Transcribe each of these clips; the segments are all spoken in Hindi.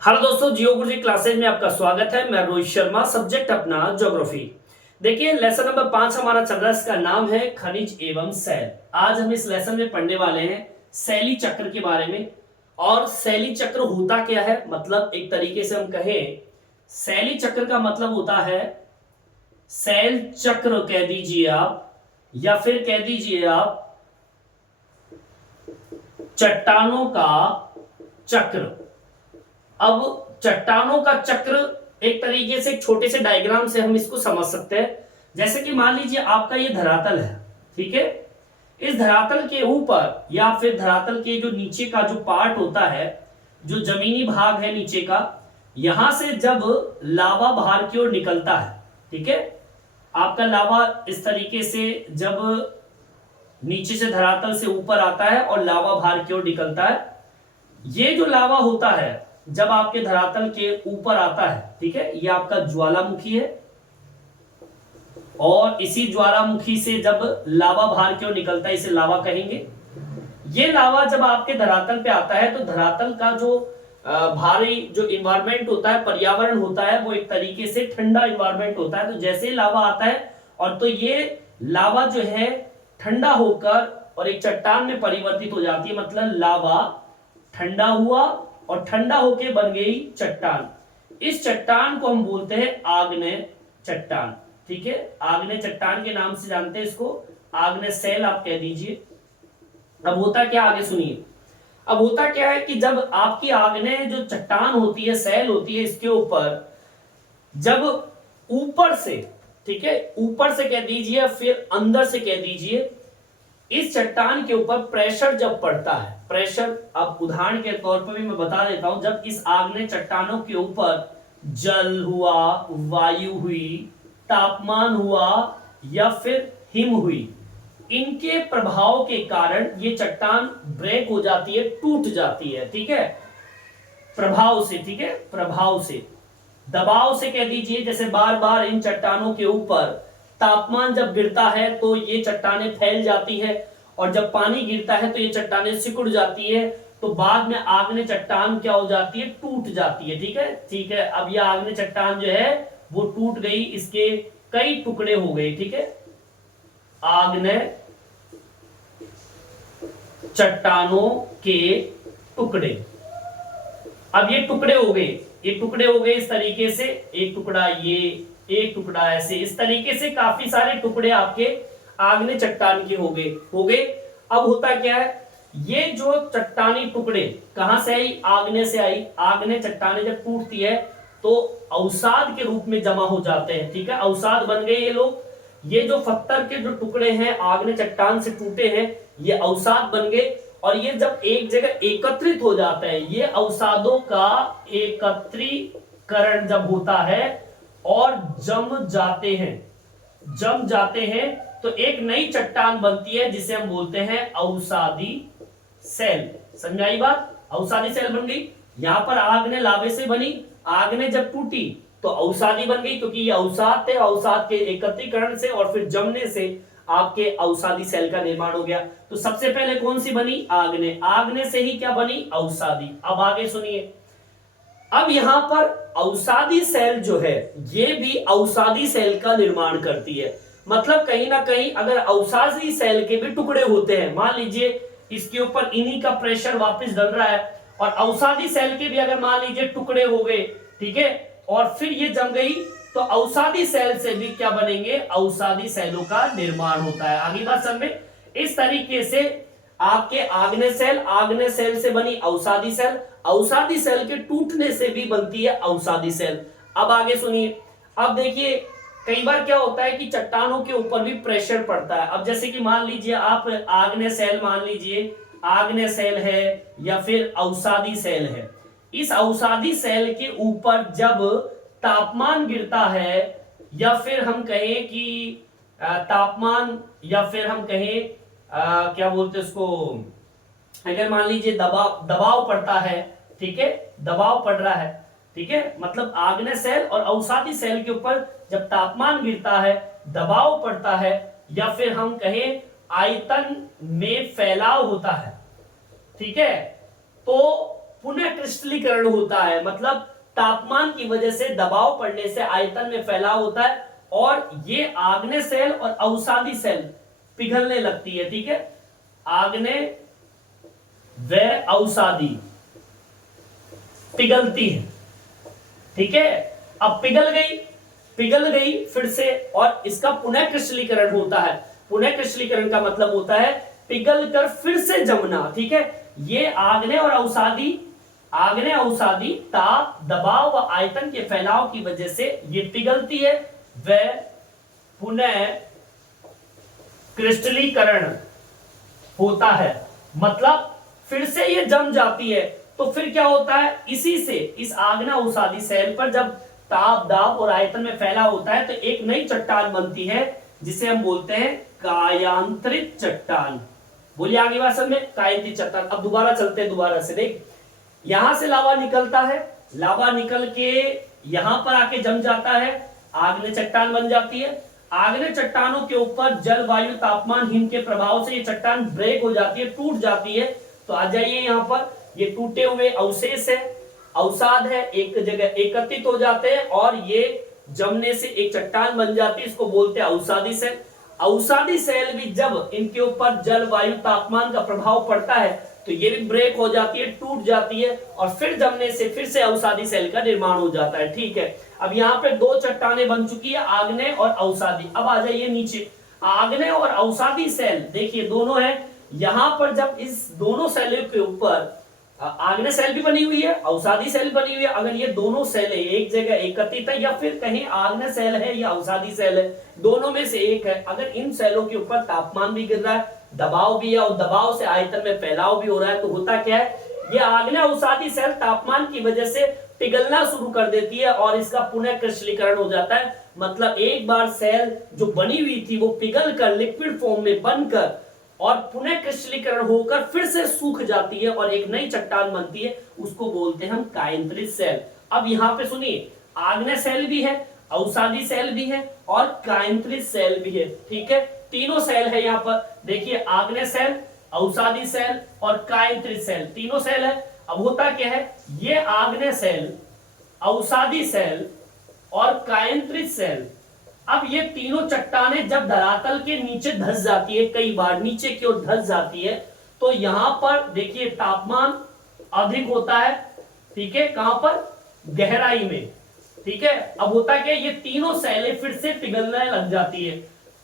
हेलो दोस्तों, जियो गुरुजी क्लासेज में आपका स्वागत है। मैं रोहित शर्मा, सब्जेक्ट अपना ज्योग्राफी। देखिए, लेसन नंबर 5 हमारा चल रहा है। इसका नाम है खनिज एवं सैल। आज हम इस लेसन में पढ़ने वाले हैं सैली चक्र के बारे में। और सैली चक्र होता क्या है, मतलब एक तरीके से हम कहें, सैली चक्र का मतलब होता है, सैल चक्र कह दीजिए आप, या फिर कह दीजिए आप चट्टानों का चक्र। अब चट्टानों का चक्र एक तरीके से एक छोटे से डायग्राम से हम इसको समझ सकते हैं। जैसे कि मान लीजिए आपका ये धरातल है, ठीक है। इस धरातल के ऊपर या फिर धरातल के जो नीचे का जो पार्ट होता है, जो जमीनी भाग है नीचे का, यहां से जब लावा बाहर की ओर निकलता है, ठीक है, आपका लावा इस तरीके से जब नीचे से धरातल से ऊपर आता है और लावा बाहर की ओर निकलता है, ये जो लावा होता है जब आपके धरातल के ऊपर आता है, ठीक है, ये आपका ज्वालामुखी है। और इसी ज्वालामुखी से जब लावा बाहर की ओर निकलता है, इसे लावा कहेंगे। ये लावा जब आपके धरातल पे आता है तो धरातल का जो भारी जो इन्वायरमेंट होता है, पर्यावरण होता है, वो एक तरीके से ठंडा इन्वायरमेंट होता है। तो जैसे ही लावा आता है और तो ये लावा जो है ठंडा होकर और एक चट्टान में परिवर्तित हो जाती है। मतलब लावा ठंडा हुआ और ठंडा होके बन गई चट्टान। इस चट्टान को हम बोलते हैं आग्नेय चट्टान, ठीक है। आग्नेय चट्टान के नाम से जानते हैं इसको, आग्नेय सैल आप कह दीजिए। अब होता क्या, आगे सुनिए। अब होता क्या है कि जब आपकी आग्नेय जो चट्टान होती है, सैल होती है, इसके ऊपर जब ऊपर से, ठीक है, ऊपर से कह दीजिए फिर अंदर से कह दीजिए, इस चट्टान के ऊपर प्रेशर जब पड़ता है, प्रेशर, अब उदाहरण के तौर पर भी मैं बता देता हूं, जब इस आग्नेय चट्टानों के ऊपर जल हुआ, वायु हुई, तापमान हुआ या फिर हिम हुई, इनके प्रभाव के कारण ये चट्टान ब्रेक हो जाती है, टूट जाती है, ठीक है, प्रभाव से, ठीक है, प्रभाव से, दबाव से कह दीजिए। जैसे बार बार इन चट्टानों के ऊपर तापमान जब गिरता है तो ये चट्टानें फैल जाती है, और जब पानी गिरता है तो ये चट्टानें सिकुड़ जाती है। तो बाद में आग्नेय चट्टान क्या हो जाती है, टूट जाती है, ठीक है, ठीक है। अब यह आग्नेय चट्टान जो है वो टूट गई, इसके कई टुकड़े हो गए, ठीक है, आग्नेय चट्टानों के टुकड़े। अब ये टुकड़े हो गए, ये टुकड़े हो गए इस तरीके से, एक टुकड़ा ये, एक टुकड़ा ऐसे, इस तरीके से काफी सारे टुकड़े आपके आग्नेय चट्टान के हो गए। अब होता क्या है, ये जो चट्टानी टुकड़े कहां से आई, आग्नेय से आई। आग्नेय चट्टानें जब टूटती है तो अवसाद के रूप में जमा हो जाते हैं, ठीक है, अवसाद बन गए ये लोग। ये जो पत्थर के जो टुकड़े हैं आग्नेय चट्टान से टूटे हैं, ये अवसाद बन गए। और ये जब एक जगह एकत्रित हो जाते हैं, ये अवसादों का एकत्रीकरण जब होता है और जम जाते हैं तो एक नई चट्टान बनती है, जिसे हम बोलते हैं अवसादी सैल। समझाई बात, अवसादी सैल बन गई। यहां पर आग्नेय लावे से बनी, आग्नेय जब टूटी तो अवसादी बन गई, क्योंकि ये अवसाद थे, अवसाद के एकत्रीकरण से और फिर जमने से आपके अवसादी सेल का निर्माण हो गया। तो सबसे पहले कौन सी बनी, आग्नेय, आग्नेय से ही क्या बनी, अवसादी। अब आगे सुनिए। अब यहां पर अवसादी सेल जो है ये भी अवसादी सेल का निर्माण करती है। मतलब कहीं ना कहीं अगर अवसादी सेल के भी टुकड़े होते हैं, मान लीजिए इसके ऊपर इन्हीं का प्रेशर वापस डल रहा है, और अवसादी सेल के भी अगर मान लीजिए टुकड़े हो गए, ठीक है, और फिर ये जम गई, तो अवसादी सेल से भी क्या बनेंगे, अवसादी सेलों का निर्माण होता है। आगे बात समझ। इस तरीके से आपके आग्नेय सेल से बनी अवसादी सेल, अवसादी सेल के टूटने से भी बनती है अवसादी सेल। अब आगे सुनिए। अब देखिए, कई बार क्या होता है कि चट्टानों के ऊपर भी प्रेशर पड़ता है। अब जैसे कि मान लीजिए आप आग्नेय सेल, मान लीजिए आग्नेय सेल है या फिर अवसादी सेल है, इस अवसादी सेल के ऊपर जब तापमान गिरता है, या फिर हम कहें कि तापमान, या फिर हम कहें क्या बोलते हैं उसको, अगर मान लीजिए दबाव पड़ता है, ठीक है, दबाव पड़ रहा है, ठीक है, मतलब आग्नेय सेल और अवसादी सेल के ऊपर जब तापमान गिरता है, दबाव पड़ता है, या फिर हम कहें आयतन में फैलाव होता है, ठीक है, तो पुनः क्रिस्टलीकरण होता है, मतलब तापमान की वजह से दबाव पड़ने से आयतन में फैलाव होता है और ये आग्नेय सेल और अवसादी सेल पिघलने लगती है। ठीक है, आग्नेय व अवसादी पिघलती है। ठीक है, अब पिघल गई फिर से, और इसका पुनः क्रिस्टलीकरण होता है। पुनः क्रिस्टलीकरण का मतलब होता है पिघल कर फिर से जमना। ठीक है, ये आग्नेय अवसादी ताप, दबाव व आयतन के फैलाव की वजह से ये पिघलती है व पुनः क्रिस्टलीकरण होता है, मतलब फिर से ये जम जाती है। तो फिर क्या होता है, इसी से इस आग्नेय अवसादी सेल पर जब ताप, दाब और आयतन में फैलाव होता है तो एक नई चट्टान बनती है जिसे हम बोलते हैं कायांतरित चट्टान। बोलिए आगे भाषण में, कायांतरित चट्टान। अब दोबारा चलते हैं, दोबारा से देख, यहां से लावा निकलता है, लावा निकल के यहां पर आके जम जाता है, आग्नेय चट्टान बन जाती है। आग्नेय चट्टानों के ऊपर जल, वायु, तापमान, हिम के प्रभाव से ये चट्टान ब्रेक हो जाती है, टूट जाती है। तो आ जाइए यहाँ पर, ये टूटे हुए अवशेष है, अवसाद है, एक जगह एकत्रित हो जाते हैं और ये जमने से एक चट्टान बन जाती है, इसको बोलते हैं अवसादी सेल। अवसादी सेल भी जब इनके ऊपर जल, वायु, तापमान का प्रभाव पड़ता है तो ये भी ब्रेक हो जाती है, टूट जाती है और फिर जमने से फिर से अवसादी सेल का निर्माण हो जाता है। ठीक है, अब यहाँ पे दो चट्टानें बन चुकी है, आग्नेय और अवसादी। अब आ जाइए नीचे, आग्नेय और अवसादी सेल देखिए दोनों है। यहां पर जब इस दोनों सेलों के ऊपर आग्नेय सेल भी बनी हुई है, अवसादी सेल बनी हुई है, अगर ये दोनों सेल एक जगह एकत्रित है या फिर कहीं आग्नेय सेल है या अवसादी सेल है, दोनों में से एक है, अगर इन सेलों के ऊपर तापमान भी गिर रहा है, दबाव भी है और दबाव से आयतन में फैलाव भी हो रहा है, तो होता क्या है, ये आग्नेय अवसादी सेल तापमान की वजह से पिघलना शुरू कर देती है और इसका पुनः क्रिस्टलीकरण हो जाता है। मतलब एक बार सेल जो बनी हुई थी वो पिघल कर लिक्विड फॉर्म में बनकर और पुनः क्रिस्टलीकरण होकर फिर से सूख जाती है और एक नई चट्टान बनती है, उसको बोलते हैं हम कायांतरित सेल। अब यहाँ पे सुनिए, आग्नेय सेल भी है, अवसादी सेल भी है और कायांतरित सेल भी है। ठीक है, तीनों सेल है यहाँ पर, देखिए आग्नेय सेल, अवसादी सेल और कायांतरित सेल, तीनों सेल है। अब होता क्या है, ये आग्नेय सेल, अवसादी सेल और कायांतरित सेल, अब ये तीनों चट्टानें जब धरातल के नीचे धंस जाती है, कई बार नीचे की ओर धंस जाती है, तो यहां पर देखिए तापमान अधिक होता है। ठीक है, कहां पर, गहराई में। ठीक है, अब होता क्या, ये तीनों सेलें फिर से पिघलने लग जाती है,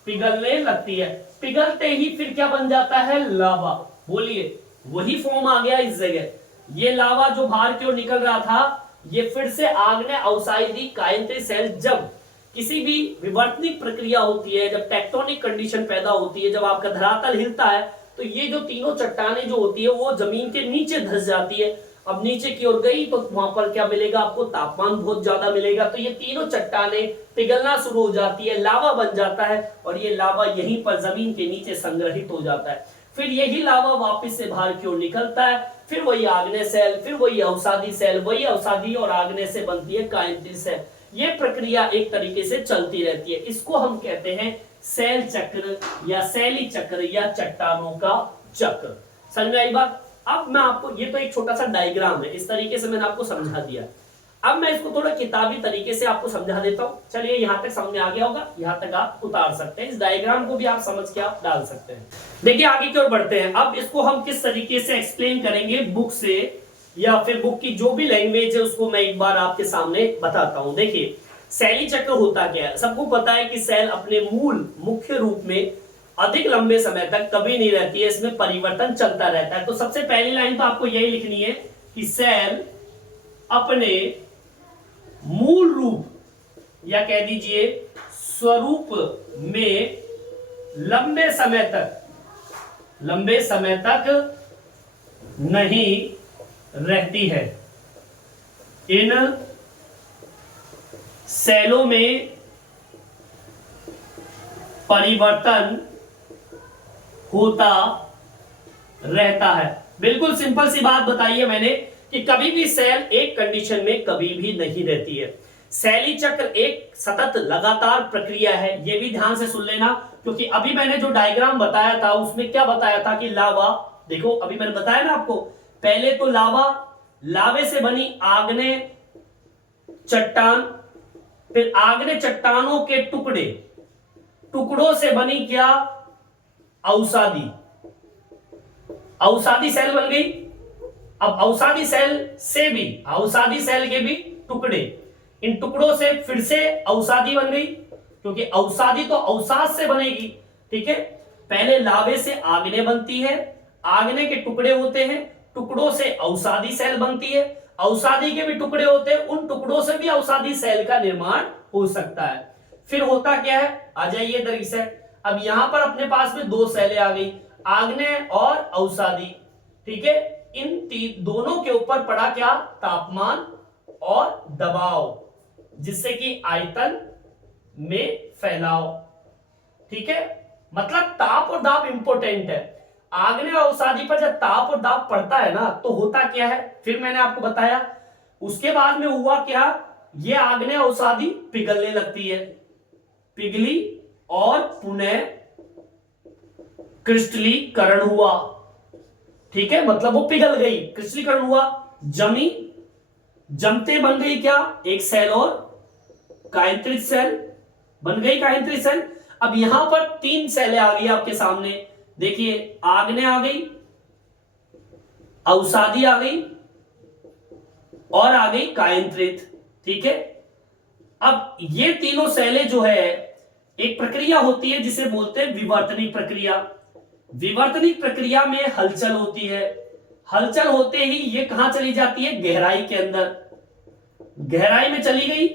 पिघलने लगती है, पिघलते ही फिर क्या बन जाता है, लावा। बोलिए, वही फॉर्म आ गया इस जगह, ये लावा जो बाहर की ओर निकल रहा था, ये फिर से आग्नेय अवसादी कायांतरित सेल, जब किसी भी विवर्तनिक प्रक्रिया होती है, जब टेक्टोनिक कंडीशन पैदा होती है, जब आपका धरातल हिलता है, तो ये जो तीनों चट्टानें जो होती है वो जमीन के नीचे धंस जाती है। अब नीचे की ओर गई तो वहां पर क्या मिलेगा आपको, तापमान बहुत ज्यादा मिलेगा, तो ये तीनों चट्टानें पिघलना शुरू हो जाती है, लावा बन जाता है और ये लावा यहीं पर जमीन के नीचे संग्रहित हो जाता है। फिर यही लावा वापस से बाहर की ओर निकलता है, फिर वही आग्नेय सेल, फिर वही अवसादी सेल, वही अवसादी और आग्नेय से बनती है कायांतरित सेल। ये प्रक्रिया एक तरीके से चलती रहती है, इसको हम कहते हैं सेल चक्र या सैली चक्र या चट्टानों का चक्र। समझ में आई बात? अब मैं आपको, ये तो एक छोटा सा डायग्राम है, इस तरीके से मैंने आपको समझा दिया। अब मैं इसको थोड़ा किताबी तरीके से आपको समझा देता हूं। चलिए, यहां तक समझ में आ गया होगा, यहां तक आप उतार सकते हैं, इस डायग्राम को भी आप समझ के आप डाल सकते हैं। देखिए आगे की ओर बढ़ते हैं। अब इसको हम किस तरीके से एक्सप्लेन करेंगे बुक से, या फिर बुक की जो भी लैंग्वेज है उसको मैं एक बार आपके सामने बताता हूं। देखिए, सैली चक्र होता क्या है, सबको पता है कि सेल अपने मूल मुख्य रूप में अधिक लंबे समय तक कभी नहीं रहती है, इसमें परिवर्तन चलता रहता है। तो सबसे पहली लाइन तो आपको यही लिखनी है कि सेल अपने मूल रूप या कह दीजिए स्वरूप में लंबे समय तक नहीं रहती है। इन सेलों में परिवर्तन होता रहता है। बिल्कुल सिंपल सी बात बताइए मैंने कि कभी भी सेल एक कंडीशन में कभी भी नहीं रहती है। सैली चक्र एक सतत लगातार प्रक्रिया है, यह भी ध्यान से सुन लेना, क्योंकि अभी मैंने जो डायग्राम बताया था उसमें क्या बताया था कि लावा, देखो अभी मैंने बताया ना आपको, पहले तो लावा लावे से बनी आग्नेय चट्टान, फिर आग्नेय चट्टानों के टुकड़े, टुकड़ों से बनी क्या, अवसादी, अवसादी सेल बन गई। अब अवसादी सेल से भी, अवसादी सेल के भी टुकड़े, इन टुकड़ों से फिर से अवसादी बन गई, क्योंकि अवसादी तो अवसाद से बनेगी। ठीक है, पहले लावे से आग्नेय बनती है, आग्नेय के टुकड़े होते हैं, टुकड़ों से अवसादी सेल बनती है, अवसादी के भी टुकड़े होते हैं, उन टुकड़ों से भी अवसादी सेल का निर्माण हो सकता है। फिर होता क्या है, आ जाइए इधर से। अब यहां पर अपने पास में दो सेलें आ गई, आग्नेय और अवसादी। ठीक है, इन दोनों के ऊपर पड़ा क्या, तापमान और दबाव, जिससे कि आयतन में फैलाव। ठीक है, मतलब ताप और दाब इंपॉर्टेंट है। आग्नेय और अवसादी पर जब ताप और दाब पड़ता है ना, तो होता क्या है, फिर मैंने आपको बताया। उसके बाद में हुआ क्या, ये आग्नेय अवसादी पिघलने लगती है, पिघली और पुनः क्रिस्टलीकरण हुआ। ठीक है, मतलब वो पिघल गई, क्रिस्टलीकरण हुआ, जमी, जमते बन गई क्या, एक सेल और कायंत्रित सेल बन गई, कायंत्रित सेल। अब यहां पर तीन सेलें आ गई आपके सामने, देखिए, आग्नेय आ गई, अवसादी आ गई और आ गई कायंत्रित। ठीक है, अब ये तीनों सेलें जो है, एक प्रक्रिया होती है जिसे बोलते हैं विवर्तनिक प्रक्रिया। विवर्तनिक प्रक्रिया में हलचल होती है, हलचल होते ही ये कहां चली जाती है, गहराई के अंदर, गहराई में चली गई।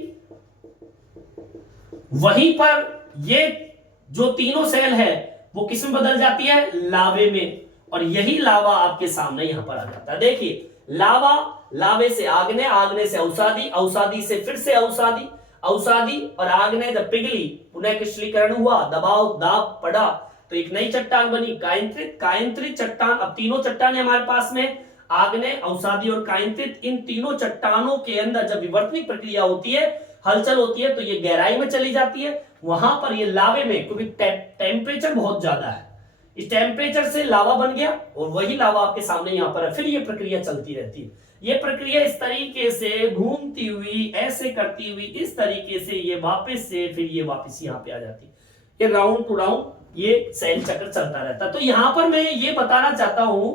वहीं पर ये जो तीनों सेल है वो किस में बदल जाती है, लावे में, और यही लावा आपके सामने यहां पर आ जाता है। देखिए, लावा, लावे से आग्नेय, आग्नेय से अवसादी, अवसादी से फिर से अवसादी, अवसादी और आग्नेय जब पिघली, पुनः क्रिस्टलीकरण हुआ, दबाव दाब पड़ा, तो एक नई चट्टान बनी, कायंत्रित। कायंत्रित चट्टान, अब तीनों चट्टानें हमारे पास में, आग्नेय, अवसादी और कायंत्रित, इन तीनों चट्टानों के अंदर जब विवर्तनिक प्रक्रिया होती है, हलचल होती है, तो ये गहराई में चली जाती है। वहां पर ये लावे में, क्योंकि टेम्परेचर बहुत ज्यादा है, इस टेम्परेचर से लावा बन गया और वही लावा आपके सामने यहां पर है। फिर ये प्रक्रिया चलती रहती है, ये प्रक्रिया इस तरीके से घूमती हुई, ऐसे करती हुई, इस तरीके से ये वापस से, फिर ये वापस यहां पे आ जाती है। ये राउंड टू राउंड ये सेल चक्र चलता रहता है। तो यहां पर मैं ये बताना चाहता हूं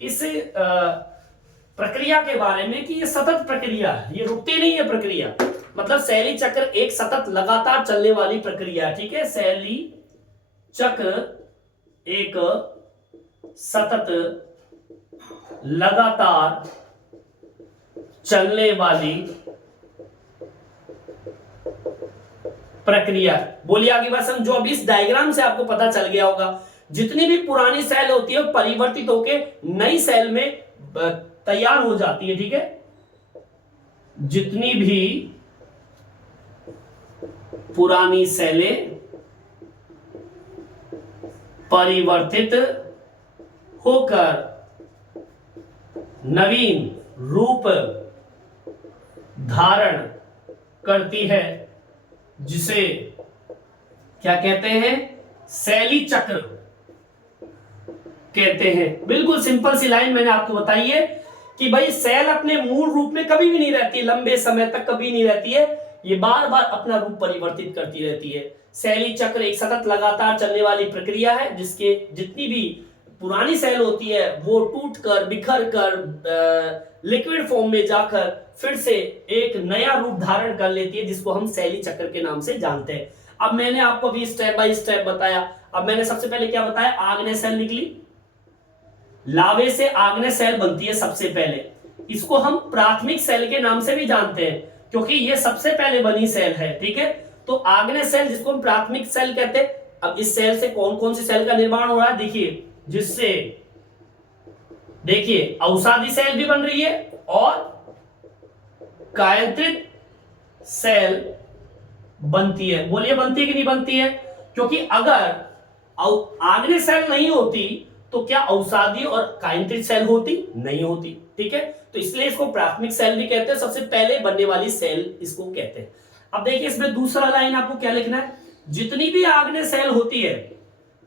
इस प्रक्रिया के बारे में कि ये सतत प्रक्रिया है, ये रुकती नहीं है प्रक्रिया। मतलब शैली चक्र एक सतत लगातार चलने वाली प्रक्रिया है। ठीक है, शैली चक्र एक सतत लगातार चलने वाली प्रक्रिया। बोलिए आगे बात समझो। अब इस डायग्राम से आपको पता चल गया होगा, जितनी भी पुरानी सेल होती है परिवर्तित होकर नई सेल में तैयार हो जाती है। ठीक है, जितनी भी पुरानी सेलें परिवर्तित होकर नवीन रूप धारण करती है, जिसे क्या कहते हैं, शैली चक्र कहते हैं। बिल्कुल सिंपल सी लाइन मैंने आपको बताई है कि भाई सेल अपने मूल रूप में कभी भी नहीं रहती, लंबे समय तक कभी नहीं रहती है, ये बार बार अपना रूप परिवर्तित करती रहती है। शैली चक्र एक सतत लगातार चलने वाली प्रक्रिया है, जिसके जितनी भी पुरानी सेल होती है वो टूट कर, बिखर कर, लिक्विड फॉर्म में जाकर फिर से एक नया रूप धारण कर लेती है, जिसको हम शैली चक्र के नाम से जानते हैं। अब मैंने आपको भी स्टेप बाय स्टेप बताया। अब मैंने सबसे पहले क्या बताया, आग्नेय सेल निकली, लावे से आग्नेय सेल बनती है सबसे पहले, इसको हम प्राथमिक सेल के नाम से भी जानते हैं, क्योंकि ये सबसे पहले बनी सेल है। ठीक है, तो आग्नेय सेल जिसको हम प्राथमिक सेल कहते हैं। अब इस सेल से कौन कौन सी सेल का निर्माण हो रहा है, देखिए, जिससे देखिए अवसादी सेल भी बन रही है और कायंत्रित सेल बनती है। बोलिए बनती है कि नहीं बनती है, क्योंकि अगर आग्नेय सेल नहीं होती तो क्या अवसादी और कायंत्रित सेल होती, नहीं होती। ठीक है, तो इसलिए इसको प्राथमिक सेल भी कहते हैं, सबसे पहले बनने वाली सेल इसको कहते हैं। अब देखिए इसमें दूसरा लाइन आपको क्या लिखना है, जितनी भी आग्नेय सेल होती है,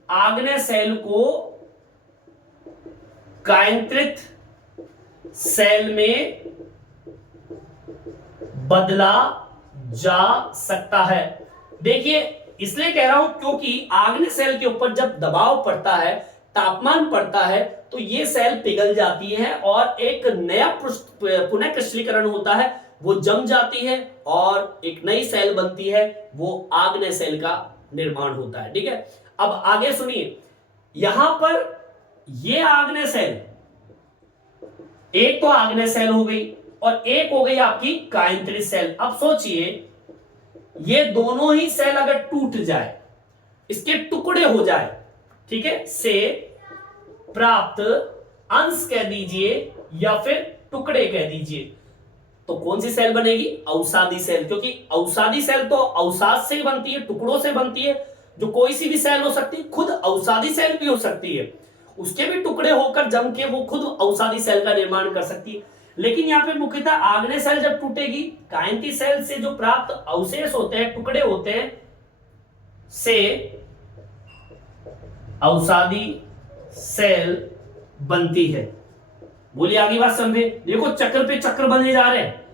आग्नेय सेल को कायंत्रित सेल में बदला जा सकता है। देखिए इसलिए कह रहा हूं क्योंकि आग्नेय सेल के ऊपर जब दबाव पड़ता है, तापमान पड़ता है, तो ये सेल पिघल जाती है और एक नया पुनः क्रिस्टलीकरण होता है, वो जम जाती है और एक नई सेल बनती है, वो आग्नेय सेल का निर्माण होता है। ठीक है, अब आगे सुनिए, यहां पर ये आग्नेय सेल, एक तो आग्नेय सेल हो गई और एक हो गई आपकी कायंत्रित सेल। अब सोचिए ये दोनों ही सेल अगर टूट जाए, इसके टुकड़े हो जाए, ठीक है, से प्राप्त अंश कह दीजिए या फिर टुकड़े कह दीजिए, तो कौन सी सेल बनेगी? अवसादी सेल, क्योंकि अवसादी सेल तो अवसाद से बनती है, टुकड़ों से बनती है। जो कोई सी भी सेल हो सकती है, खुद अवसादी सेल भी हो सकती है, उसके भी टुकड़े होकर जम के वो खुद अवसादी सेल का निर्माण कर सकती है। लेकिन यहां पे मुख्यतः आग्नेय सेल जब टूटेगी, कायंती सेल से जो प्राप्त अवशेष होते हैं, टुकड़े होते हैं, से अवसादी सेल बनती है। बोलिए आगे बात समझे। देखो चक्र पे चक्र बने जा रहे हैं,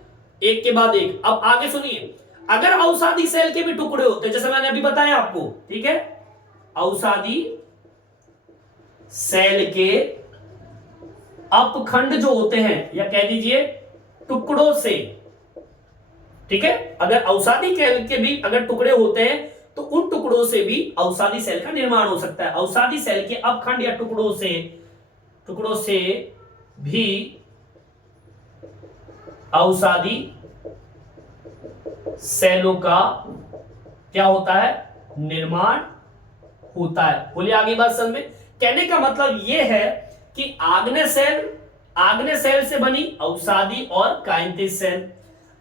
एक के बाद एक। अब आगे सुनिए, अगर अवसादी सेल के भी टुकड़े होते हैं, जैसे मैंने अभी बताया आपको, ठीक है, अवसादी सेल के अपखंड जो होते हैं, या कह दीजिए टुकड़ों से, ठीक है, अगर अवसादी सेल के भी अगर टुकड़े होते हैं तो उन टुकड़ों से भी अवसादी सेल का निर्माण हो सकता है। अवसादी सेल के अपखंड या टुकड़ों से भी अवसादी सेलों का क्या होता है? निर्माण होता है। बोलिए आगे बात समझ में। कहने का मतलब यह है कि आग्नेय सेल से बनी अवसादी और कायंतिक सेल,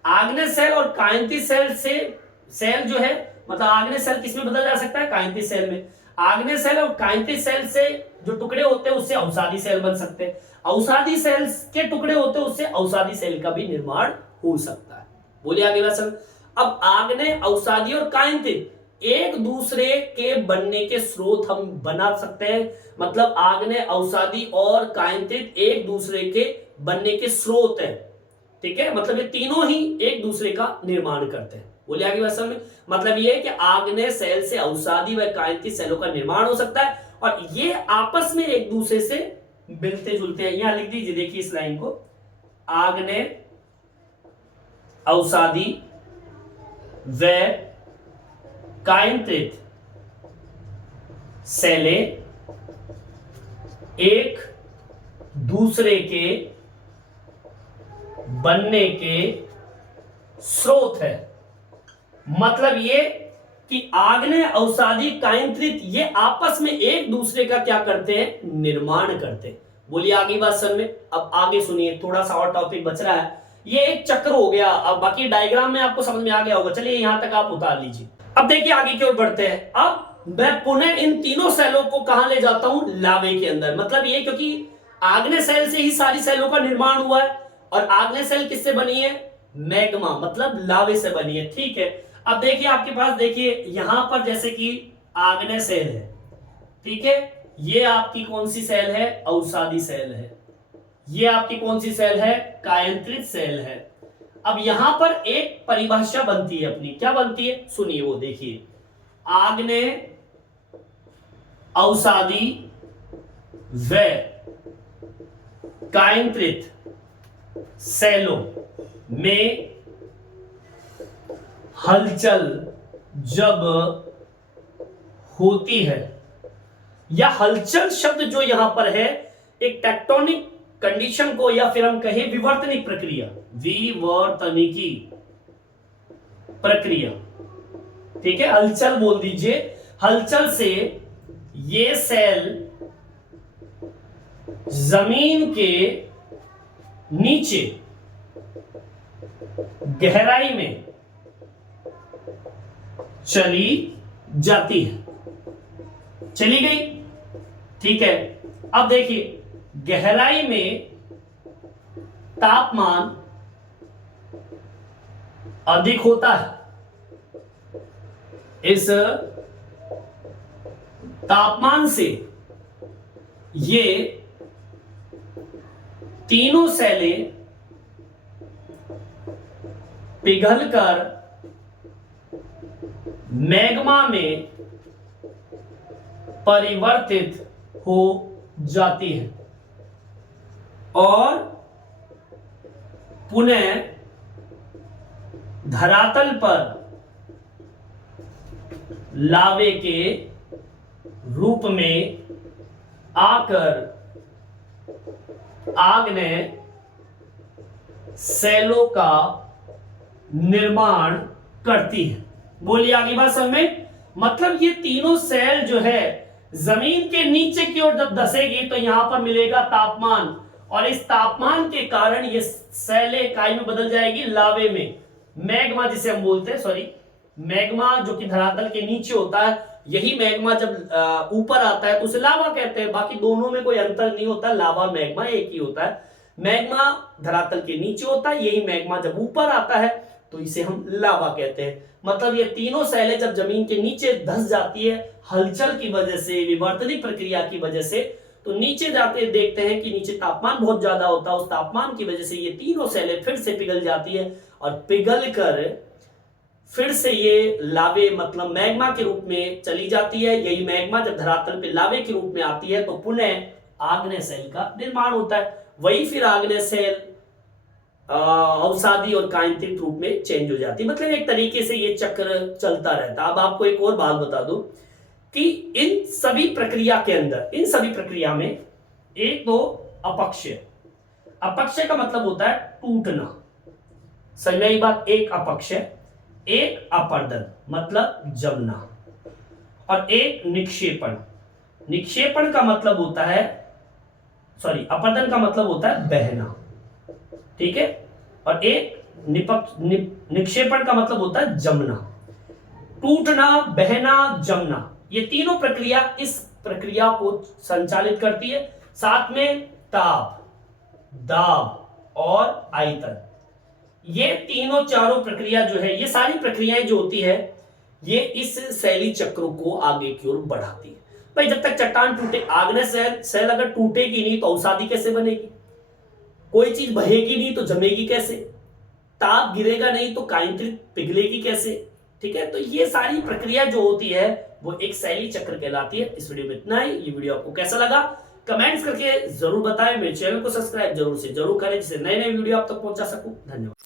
आग्नेय सेल और कायंतिक सेल से सेल जो है, मतलब आग्नेय सेल किसमें बदल जा सकता है? कायंतिक सेल में। आग्नेय सेल और कायंतिक सेल से जो टुकड़े होते हैं उससे अवसादी सेल बन सकते हैं, अवसादी सेल के टुकड़े होते हैं उससे अवसादी सेल का भी निर्माण हो सकता है। बोलिए आगे बात समझ। अब आग्नेय, अवसादी और कायंतिक एक दूसरे के बनने के स्रोत हम बना सकते हैं, मतलब आग्नेय, अवसादी और कायंतिक एक दूसरे के बनने के स्रोत है, ठीक है, मतलब ये तीनों ही एक दूसरे का निर्माण करते हैं। बोलिए आगे बात समझ। मतलब ये है कि आग्नेय सेल से अवसादी व कायंतिक सेलों का निर्माण हो सकता है और ये आपस में एक दूसरे से मिलते जुलते हैं। यहां लिख दीजिए, देखिए इस लाइन को, आग्नेय, अवसादी व कायंत्रित सेलें एक दूसरे के बनने के स्रोत है। मतलब ये कि आग्नेय, अवसादी, कायंत्रित ये आपस में एक दूसरे का क्या करते हैं? निर्माण करते हैं। बोलिए आगे बात समझ में। अब आगे सुनिए, थोड़ा सा और टॉपिक बच रहा है, ये एक चक्र हो गया। अब बाकी डायग्राम में आपको समझ में आ गया होगा, चलिए यहां तक आप उतार लीजिए। अब देखिए आगे की ओर बढ़ते हैं। अब मैं पुनः इन तीनों सेलों को कहां ले जाता हूं? लावे के अंदर। मतलब ये क्योंकि आग्नेय सेल से ही सारी सेलों का निर्माण हुआ है और आग्नेय सेल किससे बनी है? मैग्मा, मतलब लावे से बनी है, ठीक है। अब देखिए आपके पास, देखिए यहां पर जैसे कि आग्नेय सेल है, ठीक है, ये आपकी कौन सी सेल है? अवसादी सेल है। ये आपकी कौन सी सेल है? कायंत्रित सेल है। अब यहां पर एक परिभाषा बनती है अपनी, क्या बनती है? सुनिए वो, देखिए, आग्नेय, अवसादी व कायंत्रित सेलों में हलचल जब होती है, या हलचल शब्द जो यहां पर है एक टेक्टोनिक कंडीशन को, या फिर हम कहें विवर्तनिक प्रक्रिया, विवर्तनिकी प्रक्रिया, ठीक है, हलचल बोल दीजिए। हलचल से ये सेल जमीन के नीचे गहराई में चली जाती है, चली गई, ठीक है। अब देखिए, गहराई में तापमान अधिक होता है, इस तापमान से ये तीनों सेलें पिघलकर मैग्मा में परिवर्तित हो जाती है और पुनः धरातल पर लावे के रूप में आकर आग्नेय सेलों का निर्माण करती है। बोलिए आगे बात समझ में। मतलब ये तीनों सेल जो है जमीन के नीचे की ओर जब धसेगी तो यहां पर मिलेगा तापमान, और इस तापमान के कारण ये सेलें काई में बदल जाएगी लावे में, मैग्मा जिसे हम बोलते हैं, सॉरी मैग्मा जो कि धरातल के नीचे होता है, यही मैग्मा जब ऊपर आता है तो उसे लावा कहते हैं। बाकी दोनों में कोई अंतर नहीं होता, लावा मैग्मा एक ही होता है। मैग्मा धरातल के नीचे होता है, यही मैग्मा जब ऊपर आता है तो इसे हम लावा कहते हैं। मतलब ये तीनों सेलें जब जमीन के नीचे धस जाती है हलचल की वजह से, विवर्तनिक प्रक्रिया की वजह से, तो नीचे जाते देखते हैं कि नीचे तापमान बहुत ज्यादा होता है। उस तापमान की वजह से ये तीनों सेलें फिर से पिघल जाती है और पिघल कर फिर से ये लावे मतलब मैग्मा के रूप में चली जाती है। यही मैग्मा जब धरातल पे लावे के रूप में आती है तो पुनः आग्नेय सेल का निर्माण होता है। वही फिर आग्नेय सेल अवसादी और कायांतरित रूप में चेंज हो जाती है। मतलब एक तरीके से ये चक्र चलता रहता है। अब आपको एक और बात बता दूं कि इन सभी प्रक्रिया के अंदर, इन सभी प्रक्रिया में एक तो अपक्षय, अपक्षय का मतलब होता है टूटना, समझ में आई बात। एक अपक्षय, एक अपर्दन मतलब जमना, और एक निक्षेपण। निक्षेपण का मतलब होता है, सॉरी अपर्दन का मतलब होता है बहना, ठीक है, और एक निक्षेपण का मतलब होता है जमना। टूटना, बहना, जमना, ये तीनों प्रक्रिया इस प्रक्रिया को संचालित करती है। साथ में ताप, दाब और आयतन, ये तीनों चारों प्रक्रिया जो है, ये सारी प्रक्रियाएं जो होती है ये इस शैली चक्र को आगे की ओर बढ़ाती है। भाई जब तक चट्टान टूटे, आग्नेय सेल अगर टूटेगी नहीं तो अवसादी कैसे बनेगी? कोई चीज बहेगी नहीं तो जमेगी कैसे? ताप गिरेगा नहीं तो कायांतरित पिघलेगी कैसे? ठीक है, तो ये सारी प्रक्रिया जो होती है वो एक शैली चक्र कहलाती है। इस वीडियो में इतना ही। ये वीडियो आपको कैसा लगा कमेंट्स करके जरूर बताएं। मेरे चैनल को सब्सक्राइब जरूर से जरूर करें जिससे नए नए वीडियो आप तक पहुंचा सकूं। धन्यवाद।